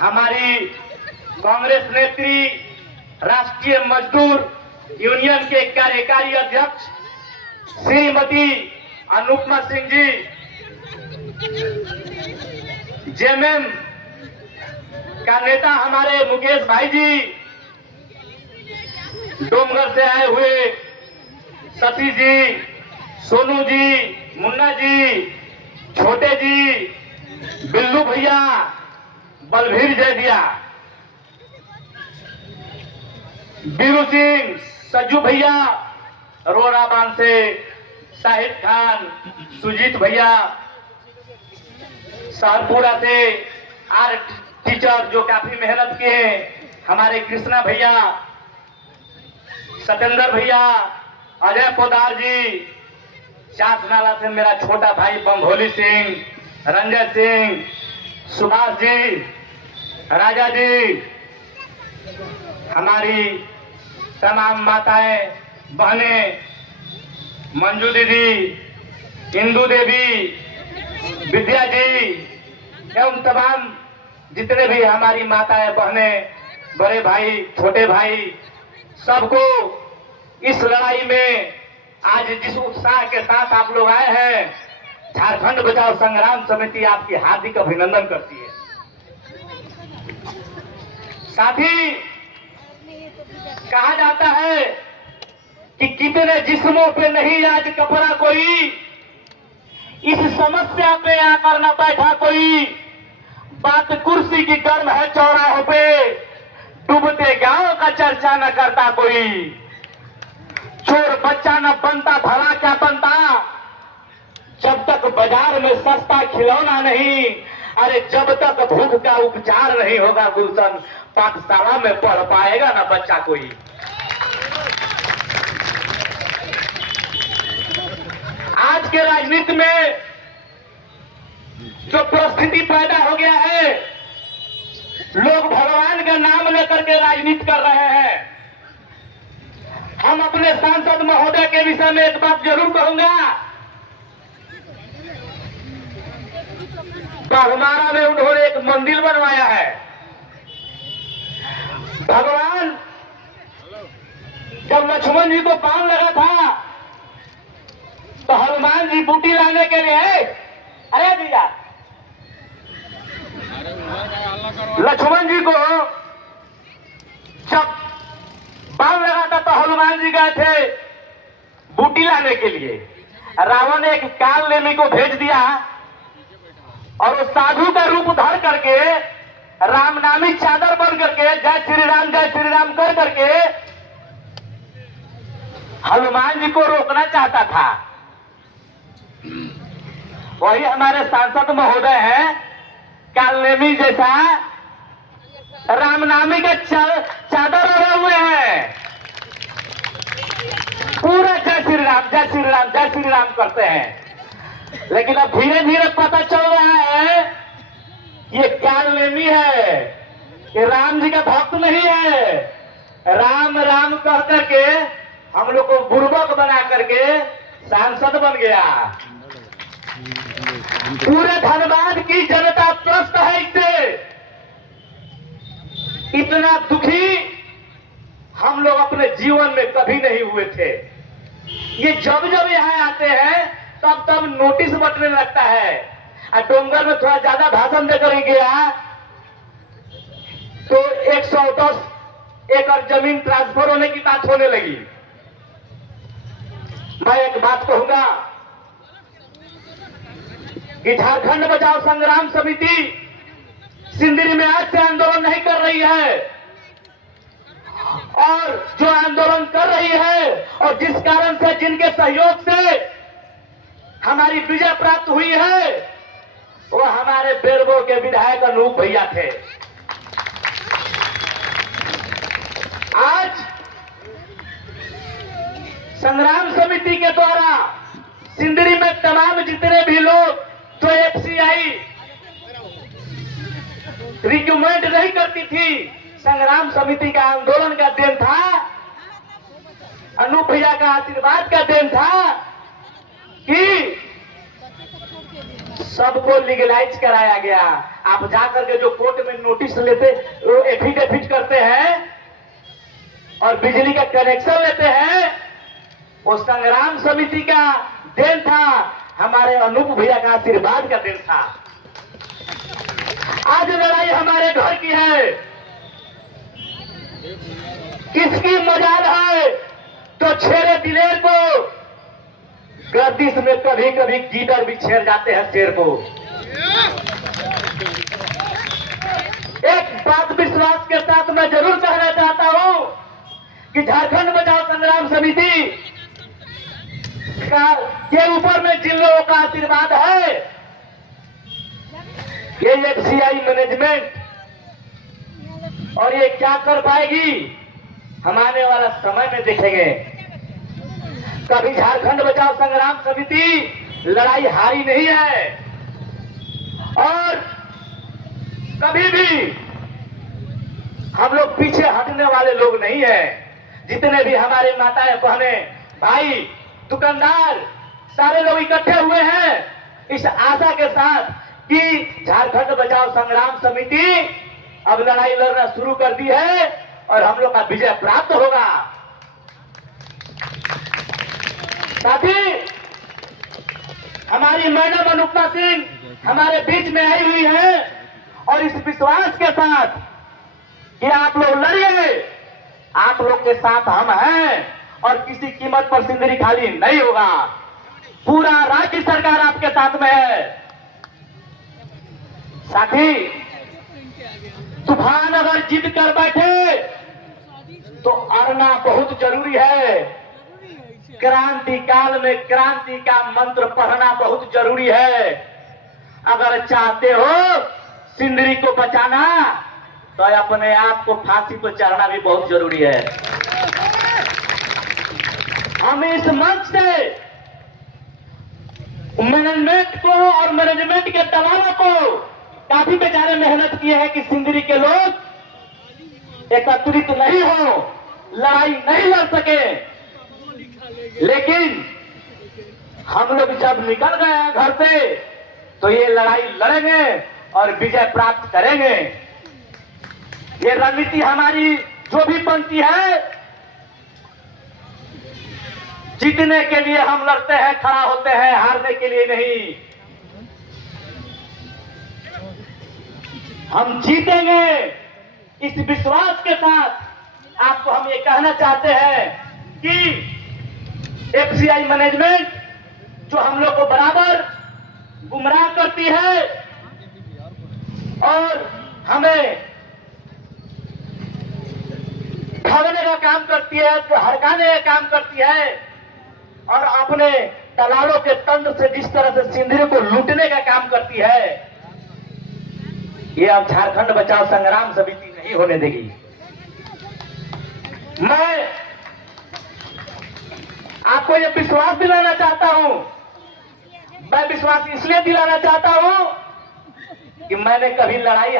हमारी कांग्रेस नेत्री राष्ट्रीय मजदूर यूनियन के कार्यकारी अध्यक्ष श्रीमती अनुपमा सिंह जी, जेएमएम का नेता हमारे मुकेश भाई जी, डोमगर से आए हुए सती जी, सोनू जी, मुन्ना जी, छोटे जी, बिल्लू भैया, बलभीर जयदिया, बीरू सिंह, सज्जू भैया, रोराबान से साहिद खान, सुजीत भैया, सहरपुरा से आर्ट टीचर जो काफी मेहनत किए, हमारे कृष्णा भैया, सतेंद्र भैया, अजय पोदार जी, चास नाला से मेरा छोटा भाई बम्भोली सिंह, रंजय सिंह, सुभाष जी, राजा जी, हमारी तमाम माताएं बहनें, मंजू दीदी, इंदू देवी, विद्या जी एवं तमाम जितने भी हमारी माताएं बहनें, बड़े भाई, छोटे भाई, सबको इस लड़ाई में आज जिस उत्साह के साथ आप लोग आए हैं, झारखंड बचाओ संग्राम समिति आपकी हार्दिक अभिनंदन करती है। साथ ही कहा जाता है कि कितने जिस्मों पे नहीं आज कपड़ा कोई, इस समस्या पे आकर न बैठा कोई, बात कुर्सी की गर्म है चौराहों पे, डूबते गांव का चर्चा न करता कोई, चोर बच्चा न बनता भला क्या बनता, जब तक बाजार में सस्ता खिलौना नहीं, अरे जब तक भूख का उपचार नहीं होगा गुलशन, पाठशाला में पढ़ पाएगा ना बच्चा कोई। आज के राजनीति में जो परिस्थिति पैदा हो गया है, लोग भगवान का नाम लेकर के राजनीति कर रहे हैं। हम अपने सांसद महोदय के विषय में एक बात जरूर कहूंगा, बाघमारा में उन्होंने एक मंदिर बनवाया है। भगवान जब लक्ष्मण जी को बाण लगा था तो हनुमान जी बूटी लाने के लिए, अरे भैया, लक्ष्मण जी को जब बाण लगा था तो हनुमान जी गए थे बूटी लाने के लिए। रावण ने एक काल नेमी को भेज दिया और वो साधु का रूप धर करके रामनामी चादर बन करके जय श्री राम कर करके हनुमान जी को रोकना चाहता था। वही हमारे सांसद महोदय हैं, कालनेमी जैसा रामनामी का चादर ओढ़े हुए हैं, पूरा जय श्री राम जय श्री राम जय श्री राम करते हैं। लेकिन अब धीरे धीरे पता चल रहा है ये कालनेमी है, ये राम जी का भक्त नहीं है। राम राम कह करके हम लोग को बुर्बक बना करके सांसद बन गया। पूरे धनबाद की जनता त्रस्त है इससे। इतना दुखी हम लोग अपने जीवन में कभी नहीं हुए थे। ये जब जब यहाँ आते हैं तब तब नोटिस बटने लगता है। डोंगर में थोड़ा ज्यादा भाषण देकर गया तो 110 एकड़ जमीन ट्रांसफर होने की बात होने लगी। मैं एक बात कहूंगा कि झारखंड बचाओ संग्राम समिति सिंदरी में आज से आंदोलन नहीं कर रही है, और जो आंदोलन कर रही है और जिस कारण से जिनके सहयोग से हमारी विजय प्राप्त हुई है वो हमारे बेरबो के विधायक अनूप भैया थे। आज संग्राम समिति के द्वारा सिंदरी में तमाम जितने भी लोग जो एफसीआई रिक्रूटमेंट नहीं करती थी, संग्राम समिति का आंदोलन का दिन था, अनूप भैया का आशीर्वाद का दिन था कि सबको लीगलाइज कराया गया। आप जाकर के जो कोर्ट में नोटिस लेते, एफिडेविट करते हैं और बिजली का कनेक्शन लेते हैं, वो संग्राम समिति का देन था, हमारे अनूप भैया का आशीर्वाद का देन था। आज लड़ाई हमारे घर की है, किसकी मजाल है तो छेड़े दिलेर को, गर्दिश में कभी कभी गीदड़ भी छेड़ जाते हैं शेर को। एक बात विश्वास के साथ मैं जरूर कहना चाहता हूं कि झारखंड बचाओ संग्राम समिति के ऊपर में जिन लोगों का आशीर्वाद है, ये एफसीआई मैनेजमेंट और ये क्या कर पाएगी हम आने वाला समय में देखेंगे। कभी झारखंड बचाओ संग्राम समिति लड़ाई हारी नहीं है और कभी भी हम लोग पीछे हटने वाले लोग नहीं है। जितने भी हमारे माताएं बहनें भाई दुकानदार सारे लोग इकट्ठे हुए हैं इस आशा के साथ कि झारखंड बचाओ संग्राम समिति अब लड़ाई लड़ना शुरू कर दी है और हम लोग का विजय प्राप्त होगा। साथी हमारी मैडम अनुपमा सिंह हमारे बीच में आई हुई है और इस विश्वास के साथ कि आप लोग लड़िए, आप लोग के साथ हम हैं और किसी कीमत पर सिंदरी खाली नहीं होगा। पूरा राज्य सरकार आपके साथ में है। साथी तूफान अगर जिद कर बैठे तो अड़ना बहुत जरूरी है। क्रांति काल में क्रांति का मंत्र पढ़ना बहुत जरूरी है। अगर चाहते हो सिंदरी को बचाना तो अपने आप को फांसी पर चढ़ना भी बहुत जरूरी है। हम इस मंच से मैनेजमेंट को और मैनेजमेंट के दलालों को काफी बेचारे मेहनत किए हैं कि सिंदरी के लोग एकत्रित नहीं हो, लड़ाई नहीं लड़ सके, लेकिन हम लोग जब निकल गए घर से तो ये लड़ाई लड़ेंगे और विजय प्राप्त करेंगे। ये रणनीति हमारी जो भी बनती है, जीतने के लिए हम लड़ते हैं, खड़ा होते हैं, हारने के लिए नहीं। हम जीतेंगे इस विश्वास के साथ। आपको हम ये कहना चाहते हैं कि एफसीआई मैनेजमेंट जो हम लोग को बराबर गुमराह करती है और हमें ठगने का काम करती है, हड़काने का काम करती है और अपने दलालों के तंत्र से जिस तरह से सिंदरी को लूटने का काम करती है, ये अब झारखंड बचाओ संग्राम समिति नहीं होने देगी। मैं आपको ये विश्वास दिलाना चाहता हूं। मैं विश्वास इसलिए दिलाना चाहता हूं कि मैंने कभी लड़ाई